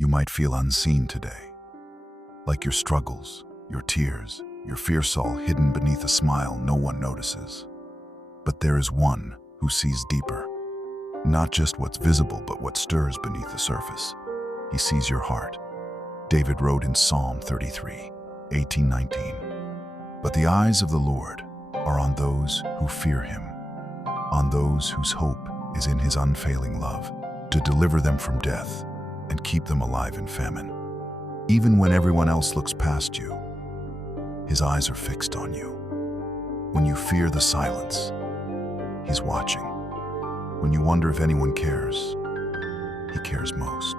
You might feel unseen today, like your struggles, your tears, your fears all hidden beneath a smile no one notices. But there is one who sees deeper, not just what's visible, but what stirs beneath the surface. He sees your heart. David wrote in Psalm 33, 18-19, "But the eyes of the Lord are on those who fear him, on those whose hope is in his unfailing love, to deliver them from death and keep them alive in famine." Even when everyone else looks past you, his eyes are fixed on you. When you fear the silence, he's watching. When you wonder if anyone cares, he cares most.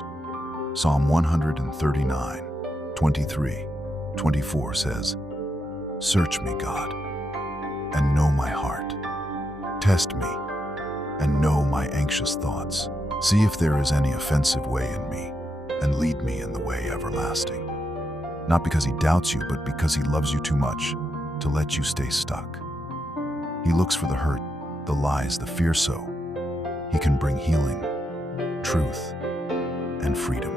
Psalm 139, 23, 24 says, "Search me, God, and know my heart. Test me and know my anxious thoughts. See if there is any offensive way in me, and lead me in the way everlasting." Not because he doubts you, but because he loves you too much to let you stay stuck. He looks for the hurt, the lies, the fear, so he can bring healing, truth, and freedom.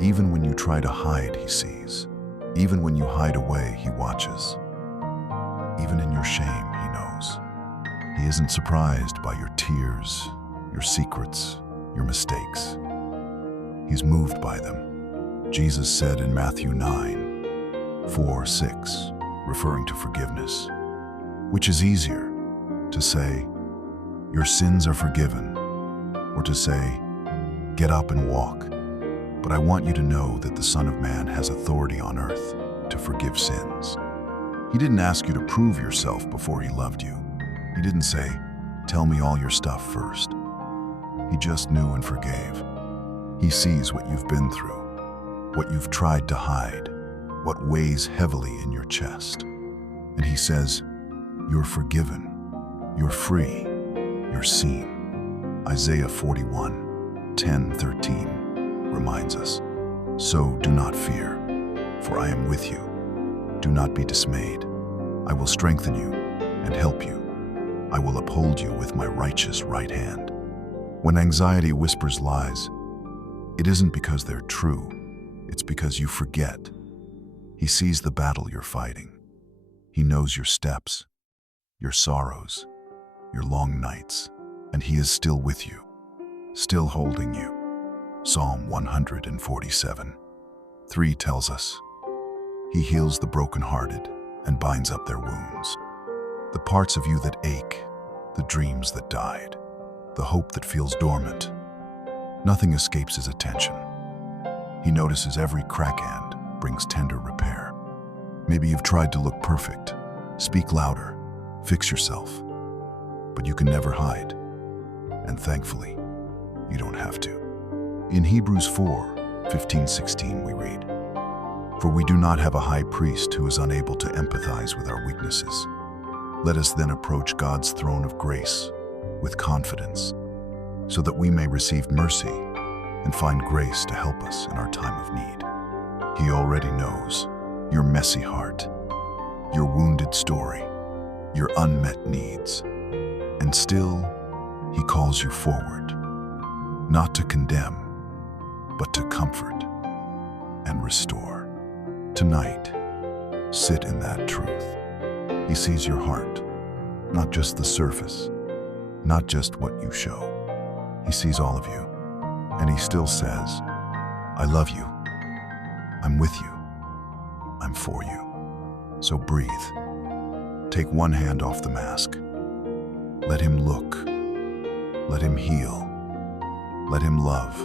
Even when you try to hide, he sees. Even when you hide away, he watches. Even in your shame, he knows. He isn't surprised by your tears, your secrets, your mistakes. He's moved by them. Jesus said in Matthew 9, 4, 6, referring to forgiveness, which is easier, to say, "Your sins are forgiven," or to say, "Get up and walk"? But I want you to know that the Son of Man has authority on earth to forgive sins. He didn't ask you to prove yourself before he loved you. He didn't say, "Tell me all your stuff first." He just knew and forgave. He sees what you've been through, what you've tried to hide, what weighs heavily in your chest. And he says, "You're forgiven, you're free, you're seen." Isaiah 41, 10, 13 reminds us, "So do not fear, for I am with you. Do not be dismayed. I will strengthen you and help you. I will uphold you with my righteous right hand." When anxiety whispers lies, it isn't because they're true, it's because you forget. He sees the battle you're fighting. He knows your steps, your sorrows, your long nights, and he is still with you, still holding you. Psalm 147, 3 tells us, "He heals the brokenhearted and binds up their wounds." The parts of you that ache, the dreams that died, the hope that feels dormant. Nothing escapes his attention. He notices every crack and brings tender repair. Maybe you've tried to look perfect, speak louder, fix yourself, but you can never hide. And thankfully, you don't have to. In Hebrews 4, 15-16 we read, "For we do not have a high priest who is unable to empathize with our weaknesses. Let us then approach God's throne of grace with confidence, so that we may receive mercy and find grace to help us in our time of need." He already knows your messy heart, your wounded story, your unmet needs. And still, he calls you forward, not to condemn, but to comfort and restore. Tonight, sit in that truth. He sees your heart, not just the surface, not just what you show. He sees all of you, and he still says, "I love you. I'm with you. I'm for you." So breathe. Take one hand off the mask. Let him look. Let him heal. Let him love.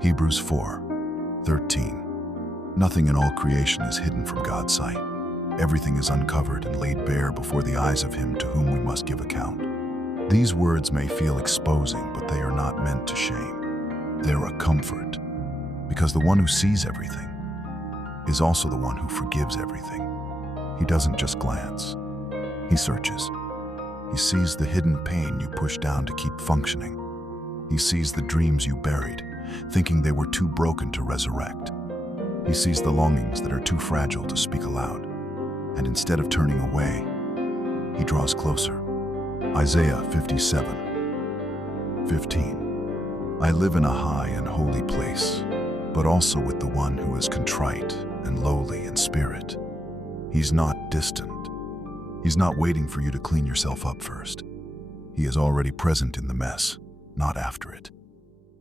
Hebrews 4, 13. Nothing in all creation is hidden from God's sight. Everything is uncovered and laid bare before the eyes of him to whom we must give account. These words may feel exposing, but they are not meant to shame. They're a comfort, because the one who sees everything is also the one who forgives everything. He doesn't just glance. He searches. He sees the hidden pain you push down to keep functioning. He sees the dreams you buried, thinking they were too broken to resurrect. He sees the longings that are too fragile to speak aloud. And instead of turning away, he draws closer. Isaiah 57, 15. "I live in a high and holy place, but also with the one who is contrite and lowly in spirit. He's not distant. He's not waiting for you to clean yourself up first. He is already present in the mess, not after it.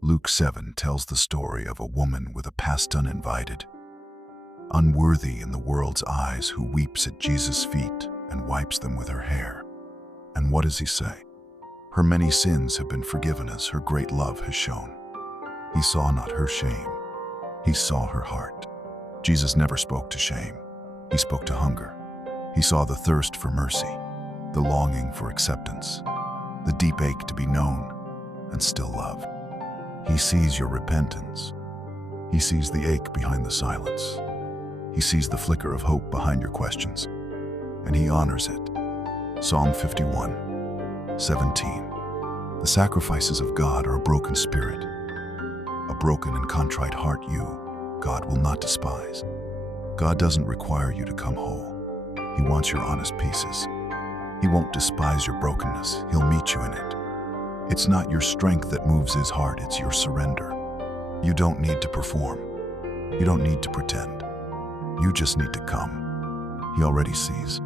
Luke 7 tells the story of a woman with a past uninvited, unworthy in the world's eyes, who weeps at Jesus' feet and wipes them with her hair. And what does he say? Her many sins have been forgiven as her great love has shown. He saw not her shame. He saw her heart. Jesus never spoke to shame. He spoke to hunger. He saw the thirst for mercy, the longing for acceptance, the deep ache to be known and still loved. He sees your repentance. He sees the ache behind the silence. He sees the flicker of hope behind your questions, and he honors it. Psalm 51:17. The sacrifices of God are a broken spirit. A broken and contrite heart God will not despise. God doesn't require you to come whole. He wants your honest pieces. He won't despise your brokenness. He'll meet you in it. It's not your strength that moves his heart, it's your surrender. You don't need to perform. You don't need to pretend. You just need to come. He already sees,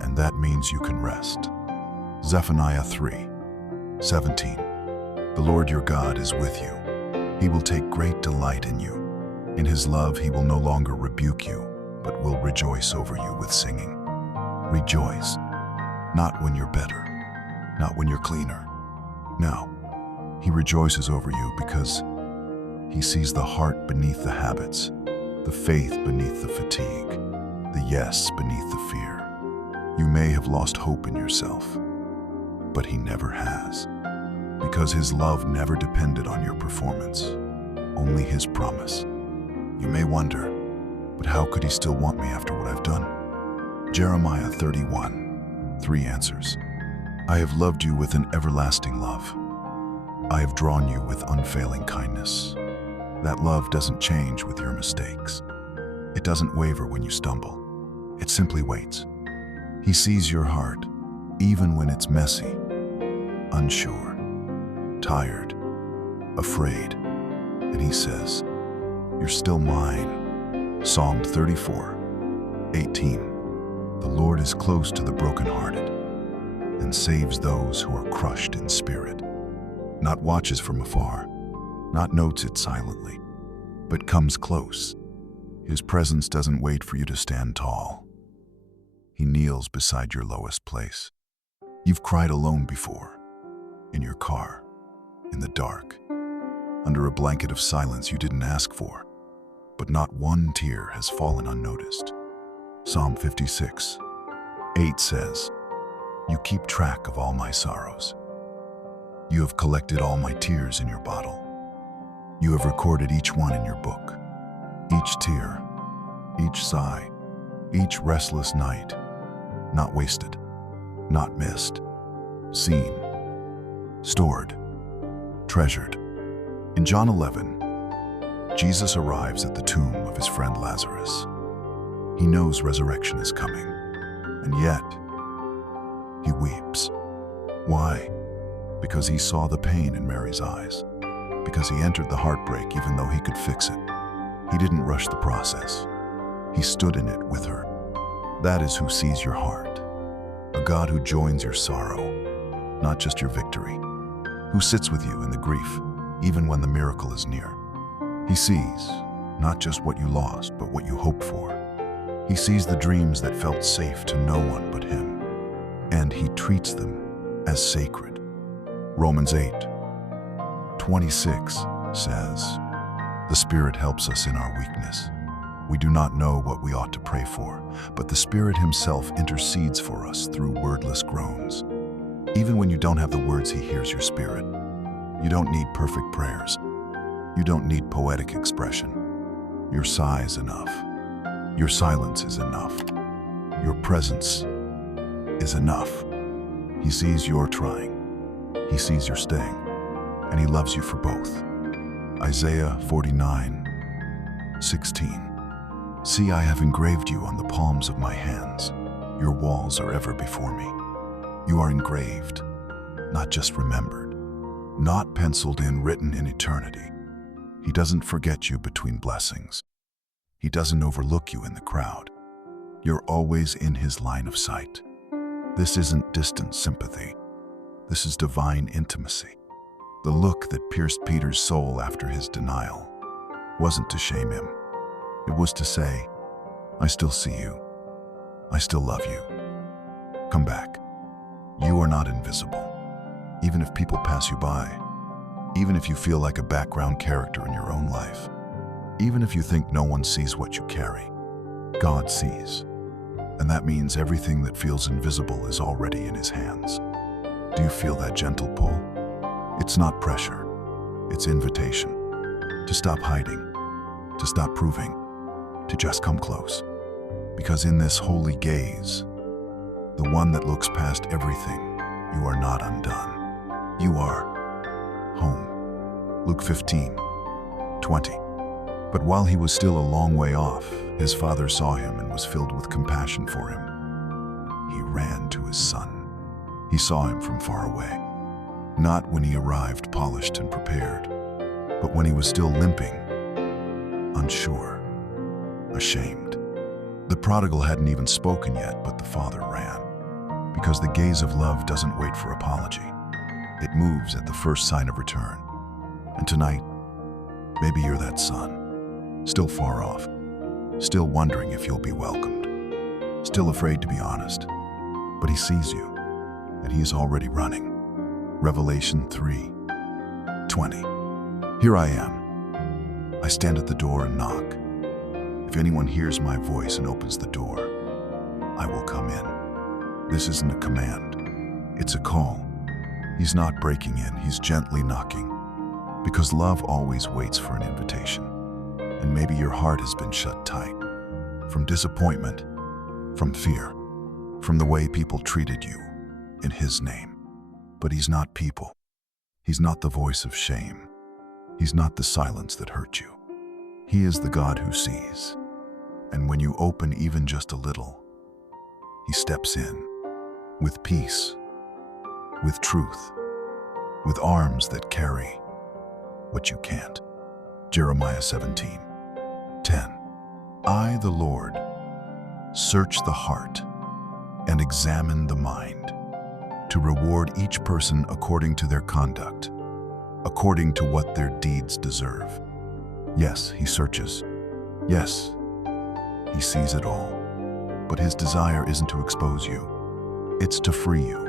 and that means you can rest. Zephaniah 3:17. The Lord your God is with you. He will take great delight in you. In his love he will no longer rebuke you, but will rejoice over you with singing. Rejoice, not when you're better, not when you're cleaner. No, he rejoices over you because he sees the heart beneath the habits, the faith beneath the fatigue, the yes beneath the fear. You may have lost hope in yourself, but he never has, because his love never depended on your performance, only his promise. You may wonder, but how could he still want me after what I've done? Jeremiah 31:3 answers, I have loved you with an everlasting love. I have drawn you with unfailing kindness. That love doesn't change with your mistakes. It doesn't waver when you stumble. It simply waits. He sees your heart, even when it's messy, unsure, tired, afraid, and he says, you're still mine. Psalm 34:18. The Lord is close to the brokenhearted and saves those who are crushed in spirit. Not watches from afar, not notes it silently, but comes close. His presence doesn't wait for you to stand tall. He kneels beside your lowest place. You've cried alone before, in your car, in the dark, under a blanket of silence you didn't ask for, but not one tear has fallen unnoticed. Psalm 56:8 says, you keep track of all my sorrows. You have collected all my tears in your bottle. You have recorded each one in your book. Each tear, each sigh, each restless night, not wasted, not missed, seen, stored, treasured. In John 11, Jesus arrives at the tomb of his friend Lazarus. He knows resurrection is coming, and yet he weeps. Why? Because he saw the pain in Mary's eyes, because he entered the heartbreak even though he could fix it. He didn't rush the process. He stood in it with her. That is who sees your heart. A God who joins your sorrow, not just your victory. Who sits with you in the grief, even when the miracle is near. He sees not just what you lost, but what you hoped for. He sees the dreams that felt safe to no one but him, and he treats them as sacred. Romans 8:26 says, the Spirit helps us in our weakness. We do not know what we ought to pray for, but the Spirit himself intercedes for us through wordless groans. Even when you don't have the words, he hears your spirit. You don't need perfect prayers. You don't need poetic expression. Your sigh is enough. Your silence is enough. Your presence is enough. He sees your trying. He sees your staying, and he loves you for both. Isaiah 49:16. See, I have engraved you on the palms of my hands. Your walls are ever before me. You are engraved, not just remembered, not penciled in, written in eternity. He doesn't forget you between blessings. He doesn't overlook you in the crowd. You're always in his line of sight. This isn't distant sympathy. This is divine intimacy. The look that pierced Peter's soul after his denial wasn't to shame him. It was to say, I still see you. I still love you. Come back. You are not invisible. Even if people pass you by, even if you feel like a background character in your own life, even if you think no one sees what you carry, God sees. And that means everything that feels invisible is already in his hands. Do you feel that gentle pull? It's not pressure, it's invitation. To stop hiding, to stop proving, to just come close. Because in this holy gaze, the one that looks past everything, you are not undone. You are home. Luke 15:20. But while he was still a long way off, his father saw him and was filled with compassion for him. He ran to his son. He saw him from far away. Not when he arrived polished and prepared, but when he was still limping, unsure, ashamed. The prodigal hadn't even spoken yet, but the father ran. Because the gaze of love doesn't wait for apology. It moves at the first sign of return. And tonight, maybe you're that son, still far off, still wondering if you'll be welcomed, still afraid to be honest. But he sees you, and he is already running. Revelation 3:20. Here I am. I stand at the door and knock. If anyone hears my voice and opens the door, I will come in. This isn't a command. It's a call. He's not breaking in, he's gently knocking. Because love always waits for an invitation. And maybe your heart has been shut tight. From disappointment, from fear, from the way people treated you in his name. But he's not people. He's not the voice of shame. He's not the silence that hurt you. He is the God who sees. And when you open even just a little, he steps in with peace, with truth, with arms that carry what you can't. Jeremiah 17:10. I, the Lord, search the heart and examine the mind, to reward each person according to their conduct, according to what their deeds deserve. Yes, he searches. Yes, he sees it all. But his desire isn't to expose you. It's to free you,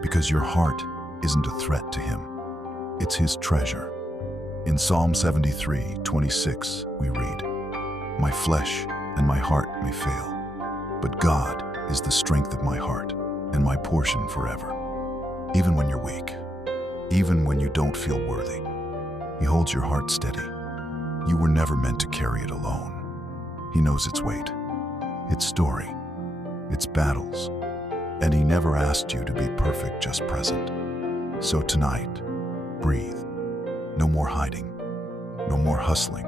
because your heart isn't a threat to him. It's his treasure. In Psalm 73:26, we read, My flesh and my heart may fail, but God is the strength of my heart and my portion forever. Even when you're weak, even when you don't feel worthy, he holds your heart steady. You were never meant to carry it alone. He knows its weight, its story, its battles, and he never asked you to be perfect, just present. So tonight, breathe. No more hiding, no more hustling,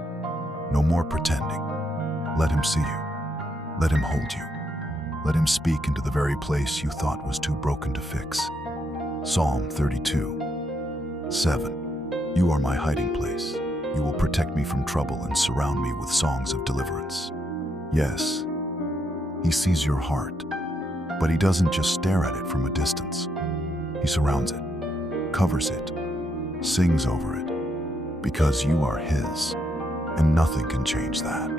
no more pretending. Let him see you. Let him hold you. Let him speak into the very place you thought was too broken to fix. Psalm 32:7. You are my hiding place. You will protect me from trouble and surround me with songs of deliverance. Yes, he sees your heart, but he doesn't just stare at it from a distance. He surrounds it, covers it, sings over it, because you are his, and nothing can change that.